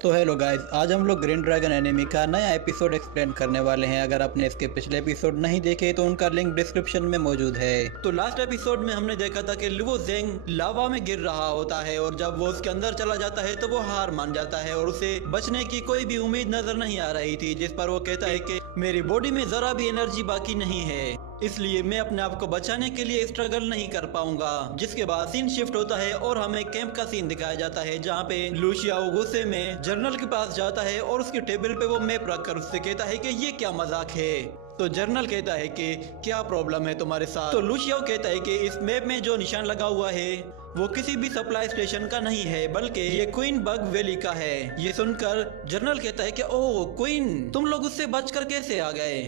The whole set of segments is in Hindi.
तो हेलो गाइस, आज हम लोग ग्रीन ड्रैगन एनिमी का नया एपिसोड एक्सप्लेन करने वाले हैं। अगर आपने इसके पिछले एपिसोड नहीं देखे तो उनका लिंक डिस्क्रिप्शन में मौजूद है। तो लास्ट एपिसोड में हमने देखा था कि लुवो जेंग लावा में गिर रहा होता है और जब वो उसके अंदर चला जाता है तो वो हार मान जाता है और उसे बचने की कोई भी उम्मीद नजर नहीं आ रही थी, जिस पर वो कहता है कि मेरी बॉडी में जरा भी एनर्जी बाकी नहीं है, इसलिए मैं अपने आप को बचाने के लिए स्ट्रगल नहीं कर पाऊंगा। जिसके बाद सीन शिफ्ट होता है और हमें कैंप का सीन दिखाया जाता है, जहाँ पे लुशियाओ गुस्से में जर्नल के पास जाता है और उसकी टेबल पे वो मैप रख कर उससे कहता है कि ये क्या मजाक है। तो जर्नल कहता है कि क्या प्रॉब्लम है तुम्हारे साथ। तो लुशियाओ कहता है कि इस मैप में जो निशान लगा हुआ है वो किसी भी सप्लाई स्टेशन का नहीं है, बल्कि ये क्वीन बग वैली का है। ये सुनकर जर्नल कहता है कि ओह क्वीन, तुम लोग उससे बचकर कैसे आ गए।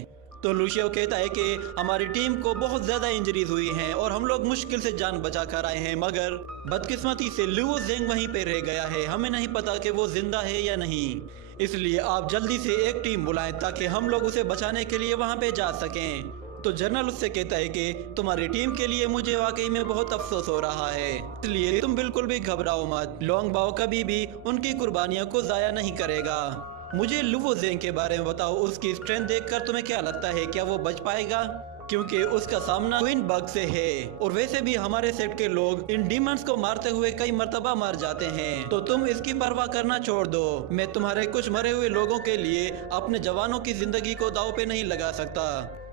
तो लुशियाओ कहता है कि हमारी टीम को बहुत ज्यादा इंजरीज हुई हैं और हम लोग मुश्किल से जान बचा कर आए हैं, मगर बदकिस्मती से लुवो जेंग वहीं पे रह गया है। हमें नहीं पता कि वो जिंदा है या नहीं, इसलिए आप जल्दी से एक टीम बुलाएं ताकि हम लोग उसे बचाने के लिए वहां पे जा सकें। तो जनरल उससे कहता है कि तुम्हारी टीम के लिए मुझे वाकई में बहुत अफसोस हो रहा है, इसलिए तुम बिल्कुल भी घबराओ मत। लॉन्ग बाओ कभी भी उनकी कुर्बानियों को जाया नहीं करेगा। मुझे लुवो जेंग के बारे में बताओ, उसकी स्ट्रेंथ देखकर तुम्हें क्या लगता है, क्या वो बच पाएगा? क्योंकि उसका सामना क्वीन बग से है और वैसे भी हमारे सेट के लोग इन डीमंस को मारते हुए कई मर्तबा मर जाते हैं, तो तुम इसकी परवाह करना छोड़ दो। मैं तुम्हारे कुछ मरे हुए लोगों के लिए अपने जवानों की जिंदगी को दांव पे नहीं लगा सकता।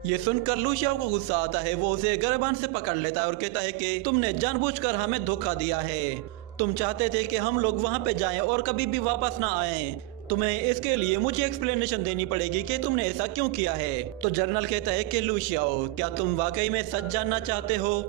ये सुनकर लुशियाओ को गुस्सा आता है, वो उसे गर्दन से पकड़ लेता है और कहता है कि तुमने जानबूझकर हमें धोखा दिया है। तुम चाहते थे कि हम लोग वहां पे जाएं और कभी भी वापस ना आए। तुम्हें इसके लिए मुझे एक्सप्लेनेशन देनी पड़ेगी कि तुमने ऐसा क्यों किया है। तो जर्नल कहता है कि लुशियाओ, क्या तुम वाकई में सच जानना चाहते हो?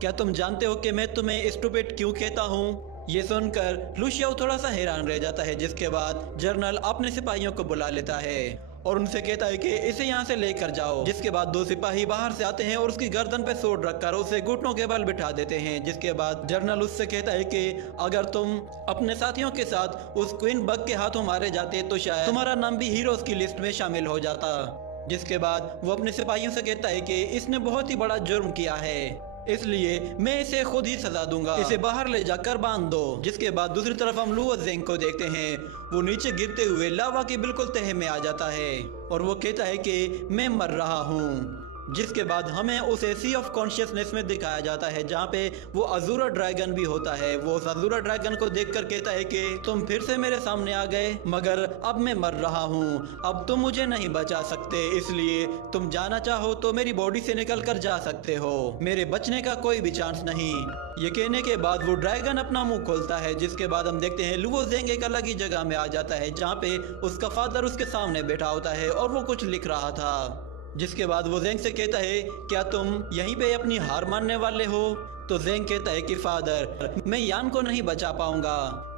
क्या तुम जानते हो कि मैं तुम्हें स्टूपिड क्यों कहता हूँ? ये सुनकर लुशियाओ थोड़ा सा हैरान रह जाता है, जिसके बाद जर्नल अपने सिपाहियों को बुला लेता है और उनसे कहता है कि इसे यहाँ से लेकर जाओ। जिसके बाद दो सिपाही बाहर से आते हैं और उसकी गर्दन पे सोट रखकर उसे घुटनों के बल बिठा देते हैं। जिसके बाद जर्नल उससे कहता है कि अगर तुम अपने साथियों के साथ उस क्वीन बग के हाथों मारे जाते तो शायद तुम्हारा नाम भी हीरोज की लिस्ट में शामिल हो जाता। जिसके बाद वो अपने सिपाहियों से कहता है कि इसने बहुत ही बड़ा जुर्म किया है, इसलिए मैं इसे खुद ही सजा दूंगा, इसे बाहर ले जाकर बांध दो। जिसके बाद दूसरी तरफ हम लुवो जेंग को देखते हैं, वो नीचे गिरते हुए लावा की बिल्कुल तह में आ जाता है और वो कहता है कि मैं मर रहा हूँ। जिसके बाद हमें उसे सी ऑफ कॉन्शियसनेस में दिखाया जाता है, जहाँ पे वो अजूरा ड्रैगन भी होता है। वो उस अजूरा ड्रैगन को देखकर कहता है कि तुम फिर से मेरे सामने आ गए, मगर अब मैं मर रहा हूँ, अब तुम मुझे नहीं बचा सकते, इसलिए तुम जाना चाहो तो मेरी बॉडी से निकल कर जा सकते हो, मेरे बचने का कोई भी चांस नहीं। ये कहने के बाद वो ड्रैगन अपना मुंह खोलता है। जिसके बाद हम देखते हैं लुवो जेंग एक अलग ही जगह में आ जाता है, जहाँ पे उसका फादर उसके सामने बैठा होता है और वो कुछ लिख रहा था। जिसके बाद वो जेंग से कहता है क्या तुम यहीं पे अपनी हार मानने वाले हो? तो जेंग कहता है कि फादर, मैं यान को नहीं बचा पाऊंगा।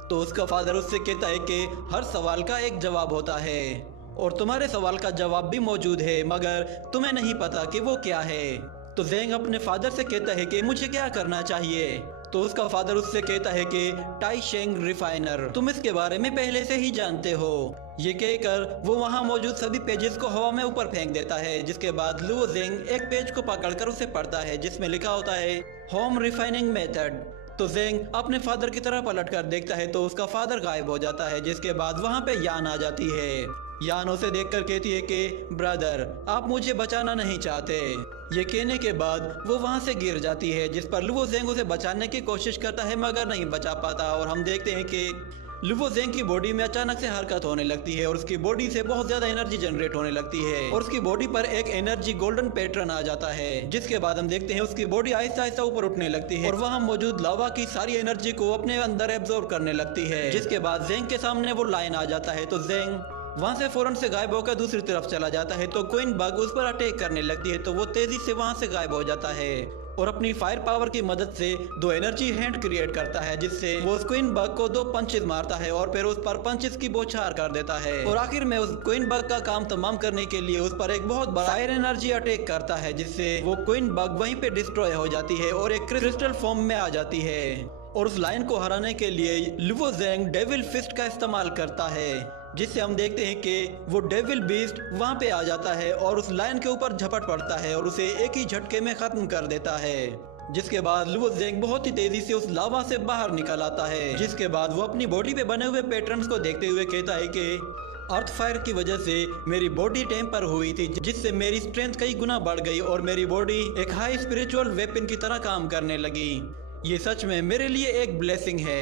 तो उसका फादर उससे कहता है कि हर सवाल का एक जवाब होता है और तुम्हारे सवाल का जवाब भी मौजूद है, मगर तुम्हें नहीं पता कि वो क्या है। तो जेंग अपने फादर से कहता है कि मुझे क्या करना चाहिए। तो उसका फादर उससे कहता है कि टाइशेंग रिफाइनर, तुम इसके बारे में पहले से ही जानते हो। ये कहकर वो वहां मौजूद सभी पेजेस को हवा में ऊपर फेंक देता है। जिसके बाद लुवो जेंग एक पेज को पकड़कर उसे पढ़ता है, जिसमें लिखा होता है होम रिफाइनिंग मेथड। तो जेंग अपने फादर की तरफ पलट कर देखता है तो उसका फादर गायब हो जाता है। जिसके बाद वहां पे यान आ जाती है। यान उसे देखकर कहती है कि ब्रदर, आप मुझे बचाना नहीं चाहते। ये कहने के बाद वो वहां से गिर जाती है, जिस पर लुवो जेंग उसे बचाने की कोशिश करता है मगर नहीं बचा पाता। और हम देखते हैं कि लुवो जेंग की बॉडी में अचानक से हरकत होने लगती है और उसकी बॉडी से बहुत ज्यादा एनर्जी जनरेट होने लगती है और उसकी बॉडी पर एक एनर्जी गोल्डन पैटर्न आ जाता है। जिसके बाद हम देखते हैं उसकी बॉडी आहिस्ता आहिस्ता ऊपर उठने लगती है और वहां मौजूद लावा की सारी एनर्जी को अपने अंदर एब्जॉर्ब करने लगती है। जिसके बाद जेंग के सामने वो लाइन आ जाता है, तो जेंग वहां से फौरन से गायब होकर दूसरी तरफ चला जाता है। तो क्वीन बग उस पर अटैक करने लगती है, तो वो तेजी से वहां से गायब हो जाता है और अपनी फायर पावर की मदद से दो एनर्जी हैंड क्रिएट करता है, जिससे वो उस क्वीन बग को दो पंचेस मारता है और फिर उस पर पंचेस की बौछार कर देता है। और आखिर में उस क्वीन बग का काम तमाम करने के लिए उस पर एक बहुत बड़ा फायर एनर्जी अटैक करता है, जिससे वो क्वीन बग वहीं पे डिस्ट्रॉय हो जाती है और एक क्रिस्टल फॉर्म में आ जाती है। और उस लाइन को हराने के लिए लुवो जेंग डेविल फिस्ट का इस्तेमाल करता है, जिससे हम देखते हैं कि वो डेविल बीस्ट वहां पे आ जाता है और उस लायन के ऊपर झपट पड़ता है और उसे एक ही झटके में खत्म कर देता है। जिसके बाद लुओ ज़ेंग बहुत ही तेजी से उस लावा से बाहर निकल आता है, जिसके बाद वो अपनी बॉडी पे बने हुए पैटर्न्स को देखते हुए कहता है कि अर्थ फायर की वजह से मेरी बॉडी टेम्पर हुई थी, जिससे मेरी स्ट्रेंथ कई गुना बढ़ गई और मेरी बॉडी एक हाई स्पिरिचुअल वेपन की तरह काम करने लगी। ये सच में मेरे लिए एक ब्लेसिंग है।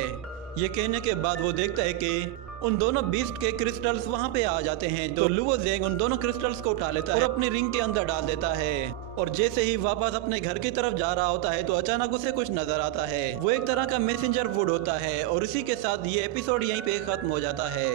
ये कहने के बाद वो देखता है कि उन दोनों बीस्ट के क्रिस्टल्स वहाँ पे आ जाते हैं, तो लुओ ज़ेंग उन दोनों क्रिस्टल्स को उठा लेता है और अपनी रिंग के अंदर डाल देता है। और जैसे ही वापस अपने घर की तरफ जा रहा होता है तो अचानक उसे कुछ नजर आता है। वो एक तरह का मैसेंजर वुड होता है और इसी के साथ ये एपिसोड यहीं पे खत्म हो जाता है।